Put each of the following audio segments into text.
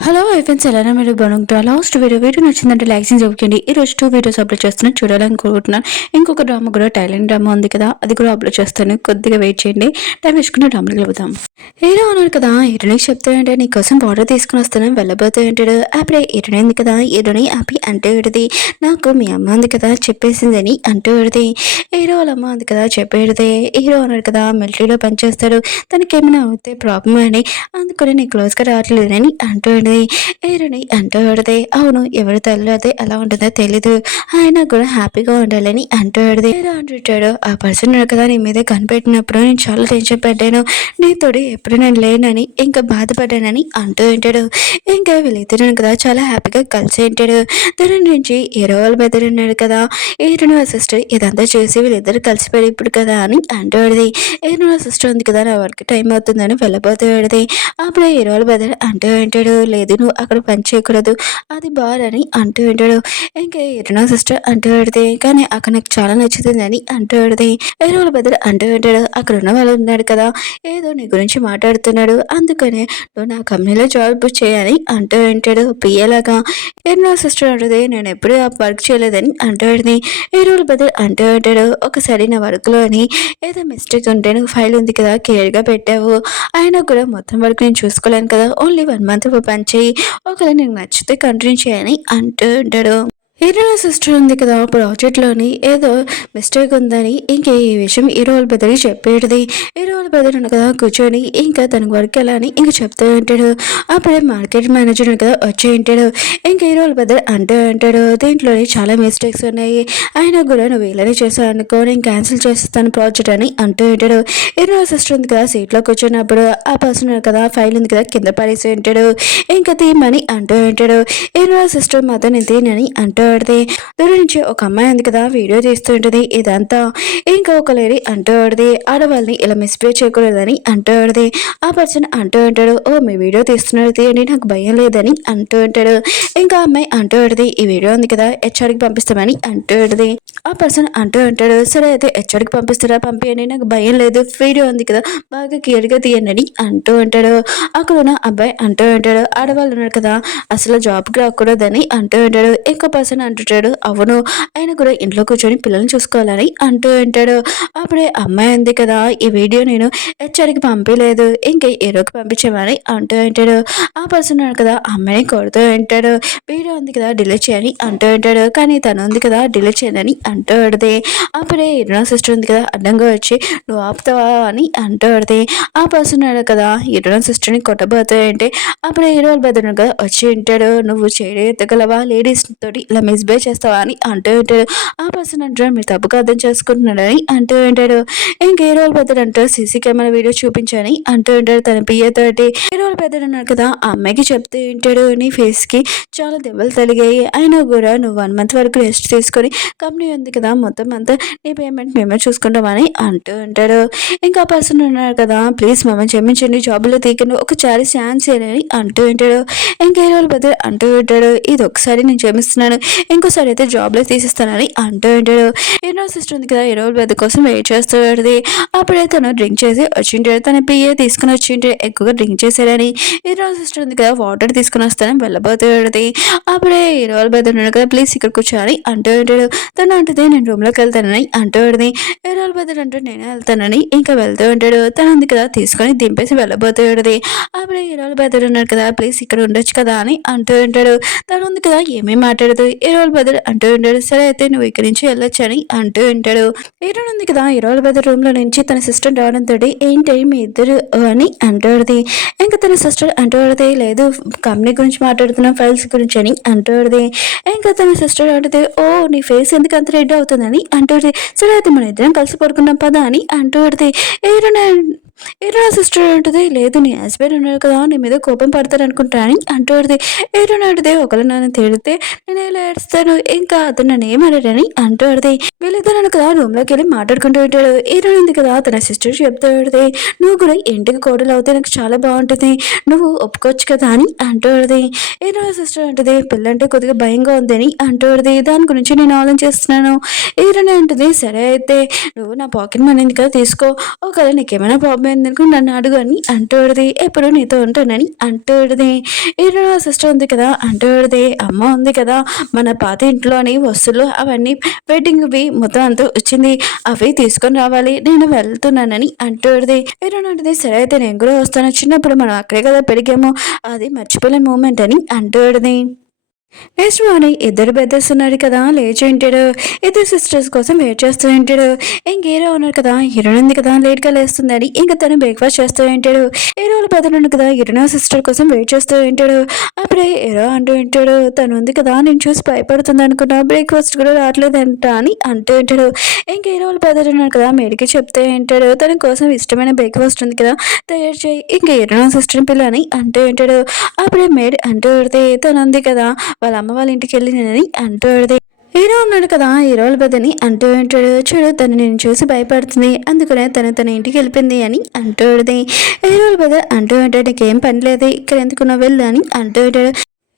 Hello friends, ఎలానే మీరు బాగుంటారు. Last video నచ్చిందంటే లైక్ చేసి చెప్పుకోండి. ఈ రోజు 2 వీడియోస్ అప్లోడ్ చేస్తున్నాను, చూడాలనుకుంటున్నాను. ఇంకొక డ్రామా కూడా థాయిలాండ్ డ్రామా ఉంది కదా, అది కూడా అప్లోడ్ చేస్తాను. కొద్దిగా వెయిట్ చేయండి. టైం వేసుకున్న డ్రామాకి వెళ్దాం. హీరో అన్నాడు కదా, హీరోనికి చెప్తానంటే నీకోసం బార్డర్ తీసుకుని వస్తాను, వెళ్ళబోతూ అంటాడు. అప్పుడే హీరోని ఉంది కదా, హీరోని హ్యాపీ అంటే విడిది. నాకు మీ అమ్మ ఉంది కదా చెప్పేసిందని అంటూ విడిది. హీరో వాళ్ళ అమ్మ ఉంది కదా చెప్పేడితే. హీరో అన్నాడు కదా, మిలిటరీలో పనిచేస్తాడు, తనకి ఏమైనా అవుతే ప్రాబ్లమ్ అని, అందుకని నీ క్లోజ్గా రావట్లేదని అంటూ ఏరని అంటూ పడితే అవును, ఎవరి తల్లి అయితే ఎలా ఉంటుందో తెలీదు, ఆయన కూడా హ్యాపీగా ఉండాలని అంటూ పడితే ఏరా అంటుంటాడు. ఆ పర్సన్ కదా నీ మీద కనిపెట్టినప్పుడు నేను చాలా టెన్షన్ పడ్డాను, నీతోడు ఎప్పుడు నేను లేనని ఇంకా బాధపడ్డానని అంటూ ఉంటాడు. ఇంకా వీళ్ళిద్దరు కదా చాలా హ్యాపీగా కలిసి ఉంటాడు. తన నుంచి ఏరో వాళ్ళ బెదర్ ఉన్నాడు కదా, ఏరుని వాళ్ళ సిస్టర్ ఇదంతా చేసి వీళ్ళిద్దరు కలిసిపోయి ఇప్పుడు కదా అని అంటూ పడిది. ఏరుని వాళ్ళ సిస్టర్ ఉంది కదా, నా వర్క్ టైం అవుతుందని వెళ్ళబోతూ పడిది. అప్పుడు హీరో వాళ్ళ బెదర్ అంటూ ఉంటాడు, లేదు నువ్వు అక్కడ పని చేయకూడదు, అది బార్ అని అంటూ ఉంటాడు. ఇంకా ఎరునా సిస్టర్ అంటూ పెడితే కానీ అక్కడ నాకు చాలా నచ్చుతుందని అంటూ పెడితే ఎరువుల బదులు అంటూ ఉంటాడు. అక్కడ ఉన్న వాళ్ళు ఉన్నాడు కదా, ఏదో నీ గురించి మాట్లాడుతున్నాడు, అందుకనే నువ్వు నా కంపెనీలో జాబ్ చేయాలి అంటూ ఉంటాడు. పియ్యేలాగా ఎరునా సిస్టర్ అంటుంది, నేను ఎప్పుడూ ఆ వర్క్ చేయలేదని అంటూ పెడితే ఎరువుల బదులు అంటూ ఉంటాడు. ఒకసారి నా వర్క్లోని ఏదో మిస్టేక్ ఉంటే నువ్వు ఫైల్ ఉంది కదా క్లియర్గా పెట్టావు, అయినా కూడా మొత్తం వరకు నేను చూసుకోలేను కదా, ఓన్లీ 1 మంత్ పని చేయి, ఒకవేళ నీకు నచ్చితే కంటిన్యూ చేయని అంటూ ఉంటాడు. హీరోయిన్ సిస్టర్ ఉంది కదా, ప్రాజెక్ట్లోని ఏదో మిస్టేక్ ఉందని ఇంకా ఈ విషయం హీరో వాళ్ళ బెదరికి చెప్పేది. హీరో వాళ్ళ బెదర్ కదా కూర్చొని ఇంకా తనకు వర్క్ ఎలా అని ఇంకా చెప్తూ ఉంటాడు. అప్పుడే మార్కెట్ మేనేజర్ కదా వచ్చి ఉంటాడు. ఇంకా హీరో వాళ్ళ బెదర్ అంటూ ఉంటాడు, దీంట్లోని చాలా మిస్టేక్స్ ఉన్నాయి, అయినా కూడా నువ్వు ఇలానే చేశావు అనుకో, నేను క్యాన్సిల్ చేస్తాను ప్రాజెక్ట్ అని అంటూ ఉంటాడు. హీరో సిస్టర్ ఉంది కదా సీట్లో కూర్చున్నప్పుడు ఆ పర్సన్ కదా ఫైల్ ఉంది కదా కింద పడేసి ఉంటాడు. ఇంకా తీయమని అంటూ ఉంటాడు. హీరో సిస్టర్ మాత్రం నేను తీయనని అంటూ పడితే దూరం నుంచి ఒక అమ్మాయి ఉంది కదా వీడియో తీస్తూ ఉంటుంది ఇదంతా. ఇంకా ఒక లేడీ అంటూ పడితే ఆడవాళ్ళని ఇలా మిస్బిహేవ్ చేయకూడదని అంటూ పడితే ఆ పర్సన్ అంటూ ఉంటాడు, ఓ మీ వీడియో తీస్తున్నది తీయండి, నాకు భయం లేదని అంటూ ఉంటాడు. ఇంకా అమ్మాయి అంటూ ఉంటుంది, ఈ వీడియో ఉంది కదా హెచ్ఆర్కి పంపిస్తామని అంటూ ఉంటుంది. ఆ పర్సన్ అంటూ ఉంటాడు, సరే అయితే హెచ్ఆర్కి పంపిస్తారా, పంపించండి, నాకు భయం లేదు, వీడియో ఉంది కదా బాగా క్లియర్గా తీయండి అంటూ ఉంటాడు. అక్కడ ఉన్న అబ్బాయి అంటూ ఉంటాడు, ఆడవాళ్ళు ఉన్నారు కదా అసలు జాబ్కి రాకూడదని అంటూ ఉంటాడు. ఇంకో పర్సన్ అంటుంటాడు, అవును ఆయన కూడా ఇంట్లో కూర్చొని పిల్లల్ని చూసుకోవాలని అంటూ ఉంటాడు. అప్పుడే అమ్మాయి ఉంది కదా, ఈ వీడియో నేను హెచ్ఆర్కి పంపించలేదు, ఇంకా ఏరోకి పంపించామని అంటూ ఉంటాడు. ఆ పర్సన్ ఉన్నాడు కదా అమ్మాయిని కొడుతూ ఉంటాడు, వీడియో ఉంది కదా డిలీట్ చేయని అంటూ ఉంటాడు. కానీ తను ఉంది కదా డిలీట్ చేయని అంటూ పడితే అప్పుడే ఇరునా సిస్టర్ ఉంది కదా అడ్డంగా వచ్చి నువ్వు ఆపుతావా అని అంటూ పడితే ఆ పర్సన్ ఉన్నాడు కదా ఇరునా సిస్టర్ని కొట్టబోతాయంటే అప్పుడే హీరో బెదర్ కదా వచ్చి ఉంటాడు, నువ్వు చేయడం ఎత్తగలవా, లేడీస్ తోటి ఇలా మిస్బిహేవ్ చేస్తావా అని అంటూ ఉంటాడు. ఆ పర్సన్ అంటాడు, మీరు తప్పుగా అర్థం చేసుకుంటున్నాడని అంటూ ఉంటాడు. ఇంకా హీరో బెదర్ అంటారు, సీసీ కెమెరా వీడియో చూపించని అంటూ ఉంటాడు తన పియ్య తోటి. హీరో బెదర్ ఉన్నాడు కదా ఆ అమ్మాయికి చెప్తూ ఉంటాడు, నీ ఫేస్ కి చాలా దెబ్బలు తలిగాయి, అయినా కూడా నువ్వు 1 మంత్ వరకు రెస్ట్ తీసుకొని కంపెనీ ఉంది కదా మొత్తం అంతా నీ పేమెంట్ మేమే చూసుకుంటామని అంటూ ఉంటాడు. ఇంకా పర్సన్ ఉన్నాడు కదా, ప్లీజ్ మమ్మల్ని క్షమించండి, జాబులో తీకండి, ఒకసారి ఛాన్స్ అని అంటూ ఉంటాడు. ఇంకా హీరోల బదులు అంటూ ఉంటాడు, ఇది ఒకసారి నేను క్షమిస్తున్నాను, ఇంకోసారి అయితే జాబ్లో తీసిస్తానని అంటూ ఉంటాడు. హీరో సిస్టర్ ఉంది కదా హీరోల బదులు కోసం వెయిట్ చేస్తూ ఉంటుంది. అప్పుడే తను డ్రింక్ చేసి వచ్చింటాడు, తన పిఏ తీసుకుని వచ్చింటాడు, ఎక్కువగా డ్రింక్ చేశాడని. హీరో సిస్టర్ ఉంది కదా వాటర్ తీసుకుని వస్తానని వెళ్ళబోతూ ఉంటుంది. అప్పుడే హీరోల బదులు ఉన్నాడు కదా, ప్లీజ్ ఇక్కడ కూర్చోని అంటూ ఉంటాడు. తను అంటుంది, నేను రూమ్లోకి వెళ్తానని అంటూ ఉంటుంది. హీరోల బదులు అంటూ నేనే వెళ్తానని ఇంకా వెళ్తూ ఉంటాడు. తను ఉంది కదా తీసుకొని దింపేసి వెళ్ళబోతూ ఉంటుంది. అప్పుడే హీరోల బదులు ఉన్నాడు కదా, ప్లీజ్ ఇక్కడ ఉండొచ్చు కదా అని అంటూ ఉంటాడు. తను ఉంది కదా ఏమీ మాట్లాడదు. హీరోల బదులు అంటూ ఉంటాడు, సరే అయితే నువ్వు ఇక్కడి నుంచి వెళ్ళొచ్చు అని అంటూ ఉంటాడు. హీరోయిన్ ఉంది కదా హీరోల బదులు రూమ్ లో నుంచి తన సిస్టర్ రావడంతో ఏంటి మీ ఇద్దరు అని అంటూడది. ఇంకా తన సిస్టర్ అంటూడది, లేదు కంపెనీ గురించి మాట్లాడుతున్న ఫైల్స్ గురించి అని అంటూడది. ఇంకా తన సిస్టర్ అంటుంది, ఓ నీ ఫేస్ ఎందుకు అంత రెడ్ అవుతుందని అంటూడది. సరే అయితే మన ఇద్దరం కలిసి పడుకున్నాం పదా అని అంటూడది. హీరోయిన్ సిస్టర్ అంటుంది, లేదు నీ హస్బెండ్ ఉన్నాడు కదా నీ మీద కోపం పడతారు అనుకుంటా అని అంటూడది. హీరోయిన్ అంటుంది, ఒకళ్ళు నన్ను తిడితే నేను ఇలా ఏడుస్తాను, ఇంకా అతను నన్ను ఏమన్నాడని అంటూడది. వీళ్ళిద్దరు కదా రూమ్ లోకి వెళ్ళి మాట్లాడుకుంటూ ఉంటాడు. హీరోయిన్ ఉంది కదా తన సిస్టర్ చెప్తూ ఉంటుంది, నువ్వు కూడా ఇంటికి కోడలు అవుతే నాకు చాలా బాగుంటుంది, నువ్వు ఒప్పుకోవచ్చు కదా అని అంటూడది. హీరోయిన్ సిస్టర్ అంటుంది, పిల్లంటే కొద్దిగా భయంగా ఉందని అంటూడది. దాని గురించి నేను ఆలోచిస్తున్నాను. హీరోయిన్ అంటుంది, సరే అయితే నువ్వు నా పాకెట్ మనీ కదా తీసుకో, ఒకవేళ నీకేమైనా ప్రాబ్లం ఎందుకు నన్ను అడుగు అని అంటూడిది. ఎప్పుడు నీతో ఉంటానని అంటూడిది. ఈరోజు సిస్టర్ ఉంది కదా అంటూడిది. అమ్మ ఉంది కదా మన పాత ఇంట్లోని వస్తువులు అవన్నీ వెడ్డింగ్వి మొత్తం అంతా వచ్చింది, అవి తీసుకొని రావాలి, నేను వెళ్తున్నానని అంటూడిది. ఈరోజు సరే అయితే నేను కూడా వస్తాను, చిన్నప్పుడు మనం అక్కడే కదా పెరిగాము, అది మర్చిపోలేని మూమెంట్ అని అంటూడిది. నెక్స్ట్ మార్నింగ్ ఇద్దరు బ్రదర్స్ ఉన్నారు కదా లేచి ఉంటాడు. ఇద్దరు సిస్టర్స్ కోసం వెయిట్ చేస్తూ ఉంటాడు. ఇంక హీరో ఉన్నారు కదా హీరోయిన్ ఉంది కదా లేట్గా లేస్తుందని ఇంకా తను బ్రేక్ఫాస్ట్ చేస్తూ ఉంటాడు. హీరోల బ్రదర్ ఉంది కదా హీరోయిన్ సిస్టర్ కోసం వెయిట్ చేస్తూ ఉంటాడు. అప్పుడే హీరో అంటూ ఉంటాడు, తను ఉంది కదా నేను చూసి భయపడుతుంది అనుకున్నా, బ్రేక్ఫాస్ట్ కూడా రావట్లేదంట అని అంటూ ఉంటాడు. ఇంక హీరోల బ్రదర్ ఉన్నారు కదా మేడికి చెప్తూ ఉంటాడు, తన కోసం ఇష్టమైన బ్రేక్ఫాస్ట్ ఉంది కదా తయారు చేయి, ఇంకా హీరోయిన్ సిస్టర్ పిల్ల అని అంటూ ఉంటాడు. అప్పుడే మేడ్ అంటూ పెడితే తను ఉంది కదా వాళ్ళ అమ్మ వాళ్ళ ఇంటికి వెళ్ళినని అంటూడిది. హీరో ఉన్నాడు కదా హీరోల బదని అంటూ ఉంటాడు, చూడు తను నేను చూసి భయపడుతుంది, అందుకనే తన ఇంటికి వెళ్ళిపోయింది అని అంటూడిది. హీరోల బద అంటూ ఉంటాడు, నీకేం పని లేదు ఇక్కడ ఎందుకున్నావు వెళ్ళు అని అంటూ ఉంటాడు.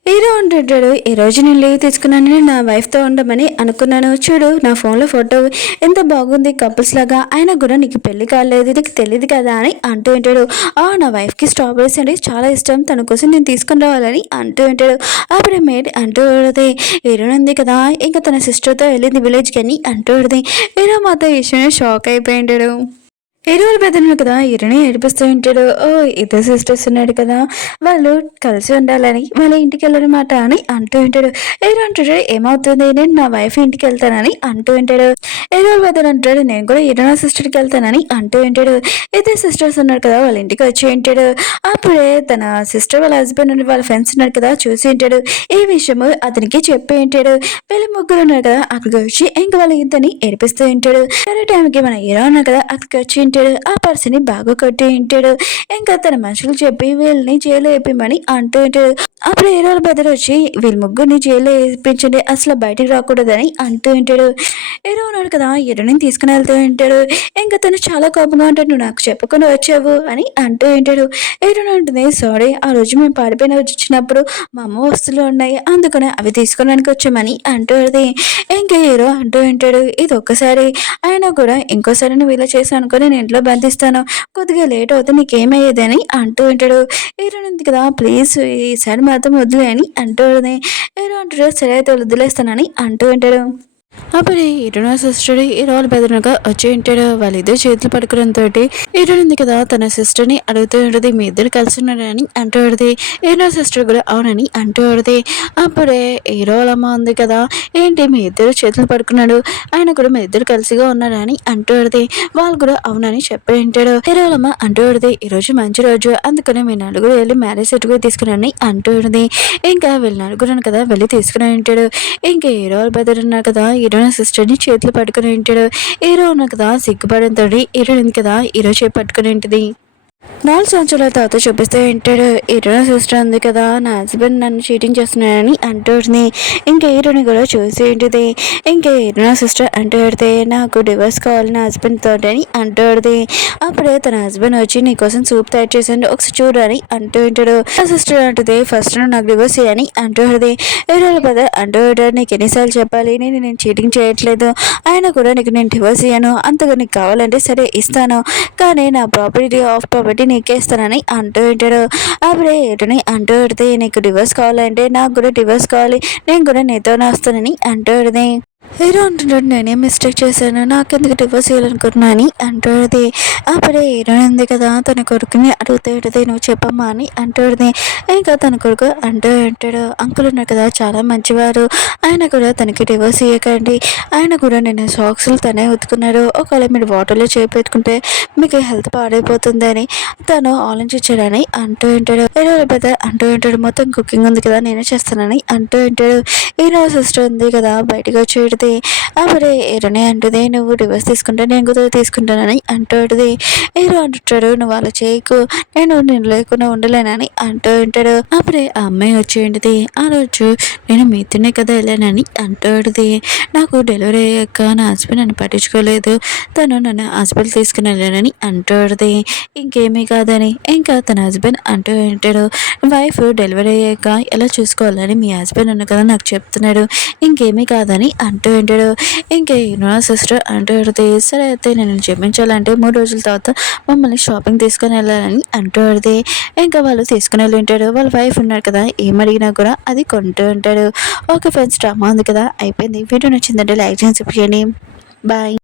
హీరో అంటుంటాడు, ఈ రోజు నేను లీవ్ తీసుకున్నాను, నా వైఫ్తో ఉండమని అనుకున్నాను, చూడు నా ఫోన్లో ఫోటో ఎంత బాగుంది కపుల్స్ లాగా, అయినా కూడా నీకు పెళ్లి కాలేదు నీకు తెలియదు కదా అని అంటూ ఉంటాడు. నా వైఫ్కి స్ట్రాబెరీస్ అంటే చాలా ఇష్టం, తన కోసం నేను తీసుకుని రావాలని అంటూ ఉంటాడు. అప్పుడే మేడ్ అంటూ ఉంటుంది, హీరో ఉంది కదా ఇంకా తన సిస్టర్తో వెళ్ళింది విలేజ్కి అని అంటూ ఉంటుంది. హీరో మాత్రం ఈ విషయం షాక్ అయిపోయి ఉంటాడు. హీరోలు పెద్దను కదా హీరోని ఏడిపిస్తూ ఉంటాడు. ఇద్దరు సిస్టర్స్ ఉన్నాడు కదా వాళ్ళు కలిసి ఉండాలని వాళ్ళ ఇంటికి వెళ్ళనమాట అని అంటూ ఉంటాడు. హీరో అంటాడు, ఏమవుతుంది నేను నా వైఫ్ ఇంటికి వెళ్తానని అంటూ ఉంటాడు. హీరోలు పెద్దలు అంటాడు, నేను కూడా హీరో సిస్టర్కి వెళ్తానని అంటూ ఉంటాడు. ఇద్దరు సిస్టర్స్ ఉన్నారు కదా వాళ్ళ ఇంటికి వచ్చి ఉంటాడు. అప్పుడే తన సిస్టర్ వాళ్ళ హస్బెండ్ ఉండి వాళ్ళ ఫ్రెండ్స్ ఉన్నారు కదా చూసి ఉంటాడు. ఈ విషయము అతనికి చెప్పి ఉంటాడు. వీళ్ళు ముగ్గురు ఉన్నారు కదా అక్కడికి వచ్చి ఇంకా వాళ్ళ ఇద్దరిని ఏడిపిస్తూ ఉంటాడు. సరే టైంకి మన హీరో ఉన్నారు కదా అక్కడికి వచ్చి ఆ పర్సన్ బాగా కొట్టి ఉంటాడు. ఇంకా తన మనుషులు చెప్పి వీళ్ళని జైలు వేయమని అంటూ ఉంటాడు. అప్పుడు హీరోల బెదర్ వచ్చి వీళ్ళ ముగ్గురిని జైలు వేయించండి, అసలు బయటికి రాకూడదని అంటూ ఉంటాడు. హీరో ఉన్నాడు కదా హీరోని తీసుకుని వెళ్తూ ఉంటాడు. ఇంకా తను చాలా కోపంగా ఉంటాడు, నువ్వు నాకు చెప్పకుండా వచ్చావు అని అంటూ ఉంటాడు. హీరోని ఉంటుంది, సారీ ఆ రోజు మేము పాడిపోయిన వచ్చినప్పుడు మా అమ్మ వస్తువులు ఉన్నాయి అందుకనే అవి తీసుకోవడానికి వచ్చామని అంటుంది. ఇంకా హీరో అంటూ ఉంటాడు, ఇది ఒక్కసారి అయినా కూడా ఇంకోసారి నువ్వు ఇలా చేసావు అనుకో నేను ఇంట్లో బంధిస్తాను, కొద్దిగా లేట్ అవుతే నీకేమయ్యేదని అంటూ ఉంటాడు. హీరోయిన్ ఉంది కదా ప్లీజ్ ఈసారి మాత్రం వదిలే అని అంటూ హీరో అంటాడు, సరే అయితే వదిలేస్తానని అంటూ ఉంటాడు. అప్పుడు హీరోయిన్ సిస్టర్ హీరోల బెదరనగా వచ్చి ఉంటాడు. వాళ్ళిద్దరు చేతులు పడుకోవడంతో హీరోయిన్ ఉంది కదా తన సిస్టర్ని అడుగుతూ ఉంటుంది, మీ ఇద్దరు కలిసి ఉన్నారని అంటూ ఉంటుంది. హీరో సిస్టర్ కూడా అవునని అంటూ ఉంటుంది. అప్పుడే హీరోలమ్మ ఉంది కదా, ఏంటి మీ ఇద్దరు చేతులు పడుకున్నాడు ఆయన కూడా మీ ఇద్దరు కలిసిగా ఉన్నారని అంటూ ఉంటుంది. వాళ్ళు కూడా అవునని చెప్పి ఉంటాడు. హీరోలమ్మ అంటూ ఉంటుంది, ఈ రోజు మంచి రోజు అందుకనే మీ నలుగురు వెళ్ళి మ్యారేజ్ సర్టిఫికేట్ తీసుకున్నారని అంటూ ఉంటుంది. ఇంకా వీళ్ళు నలుగురు కదా వెళ్ళి తీసుకుని ఉంటాడు. ఇంకా హీరోల బెదర్ ఉన్నారు కదా హీరోయిన్ సిస్టర్ని చేతులు పట్టుకుని ఉంటాడు. హీరో ఉన్న కదా సిగ్గుపడంతో హీరోయిన్ కదా హీరో చేయి పట్టుకుని ఉంటుంది. 4 సంవత్సరాల తర్వాత చూపిస్తూ ఉంటాడు. హీరోయిన్ సిస్టర్ ఉంది కదా నా హస్బెండ్ నన్ను చీటింగ్ చేస్తున్నానని అంటుంది. ఇంకా హీరోని కూడా చూసి ఉంటుంది. ఇంకా హీరోయిన్ సిస్టర్ అంటూ పెడితే నాకు డివోర్స్ కావాలి నా హస్బెండ్ తోటి అని అంటుంది. అప్పుడే తన హస్బెండ్ వచ్చి నీకోసం సూప్ తయారు చేశాను ఒకసారి చూడని అంటూ ఉంటాడు. ఆ సిస్టర్ అంటుంది, ఫస్ట్ నాకు డివోర్స్ చేయని అంటుంది. హీరోల బ్రదర్ అంటూ ఉంటాడు, నీకు ఎన్నిసార్లు చెప్పాలి నేను చీటింగ్ చేయట్లేదు, అయినా కూడా నీకు నేను డివోర్స్ ఇయ్యాను, అంతగా నీకు కావాలంటే సరే ఇస్తాను, కానీ నా ప్రాపర్టీ ఆఫ్ ప్రాపర్టీ నీకే ఇస్తానని అంటూ ఉంటాడు. అప్పుడే ఏటని అంటూ పెడితే నీకు డివోర్స్ కావాలంటే నాకు కూడా డివోర్స్ కావాలి, నేను కూడా నీతోనే వస్తానని అంటూ పెడితే హీరో అంటున్నాడు, నేనేం మిస్టేక్ చేశాను, నాకెందుకు డివోర్స్ చేయాలనుకుంటున్నా అని అంటుంది. అప్పుడే హీరోయిన్ ఉంది కదా తన కొడుకుని అడుగుతూ ఉంటుంది, నువ్వు చెప్పమ్మా అని అంటుంది. ఇంకా తన కొడుకు అంటూ ఉంటాడు, అంకుల్ ఉన్నారు కదా చాలా మంచివారు, ఆయన కూడా తనకి డివోర్స్ ఇవ్వకండి, ఆయన కూడా నేను సాక్స్లు తనే ఉతుకున్నాడు, ఒకవేళ మీరు వాటర్లో చేపెట్టుకుంటే మీకు హెల్త్ పాడైపోతుందని తను ఆలోచించాడని అంటూ ఉంటాడు. హీరో బ్రదర్ అంటూ ఉంటాడు, మొత్తం కుకింగ్ ఉంది కదా నేనే చేస్తానని అంటూ ఉంటాడు. హీరో సిస్టర్ ఉంది కదా బయటకు వచ్చి అప్పుడే హీరోనే అంటుంది, నువ్వు డివోర్స్ తీసుకుంటే నేను కూడా తీసుకుంటానని అంటుంది. హీరో అంటుంటాడు, నువ్వు అలా చేయకు, నేను లేకుండా ఉండలేనని అంటూ ఉంటాడు. అప్పుడే ఆ అమ్మాయి వచ్చి ఉంటుంది, ఆ రోజు నేను మీతోనే కదా వెళ్ళానని అంటుంది. నాకు డెలివరీ అయ్యాక నా హస్బెండ్ నన్ను పట్టించుకోలేదు, తను నన్ను హాస్పిటల్ తీసుకుని వెళ్ళానని అంటుంది. ఇంకేమీ కాదని ఇంకా తన హస్బెండ్ అంటూ ఉంటాడు, వైఫ్ డెలివరీ అయ్యాక ఎలా చూసుకోవాలని మీ హస్బెండ్ ఉన్న కదా నాకు చెప్తున్నాడు, ఇంకేమీ కాదని అంటూ ఉంటాడు. ఇంకా ఈయన సిస్టర్ అంటూ ఉంటుంది. సరే అయితే నేను క్షమించాలంటే 3 రోజుల తర్వాత మమ్మల్ని షాపింగ్ తీసుకొని వెళ్ళాలని అంటూ ఉంటుంది. ఇంకా వాళ్ళు తీసుకుని వెళ్ళి ఉంటాడు. వాళ్ళ వైఫ్ ఉన్నారు కదా, ఏమడిగినా కూడా అది కొంటూ ఉంటాడు. ఓకే ఫ్రెండ్స్, డ్రామా ఉంది కదా, అయిపోయింది. వీడియో నచ్చిందంటే లైక్ చేసి చెప్పండి. బాయ్.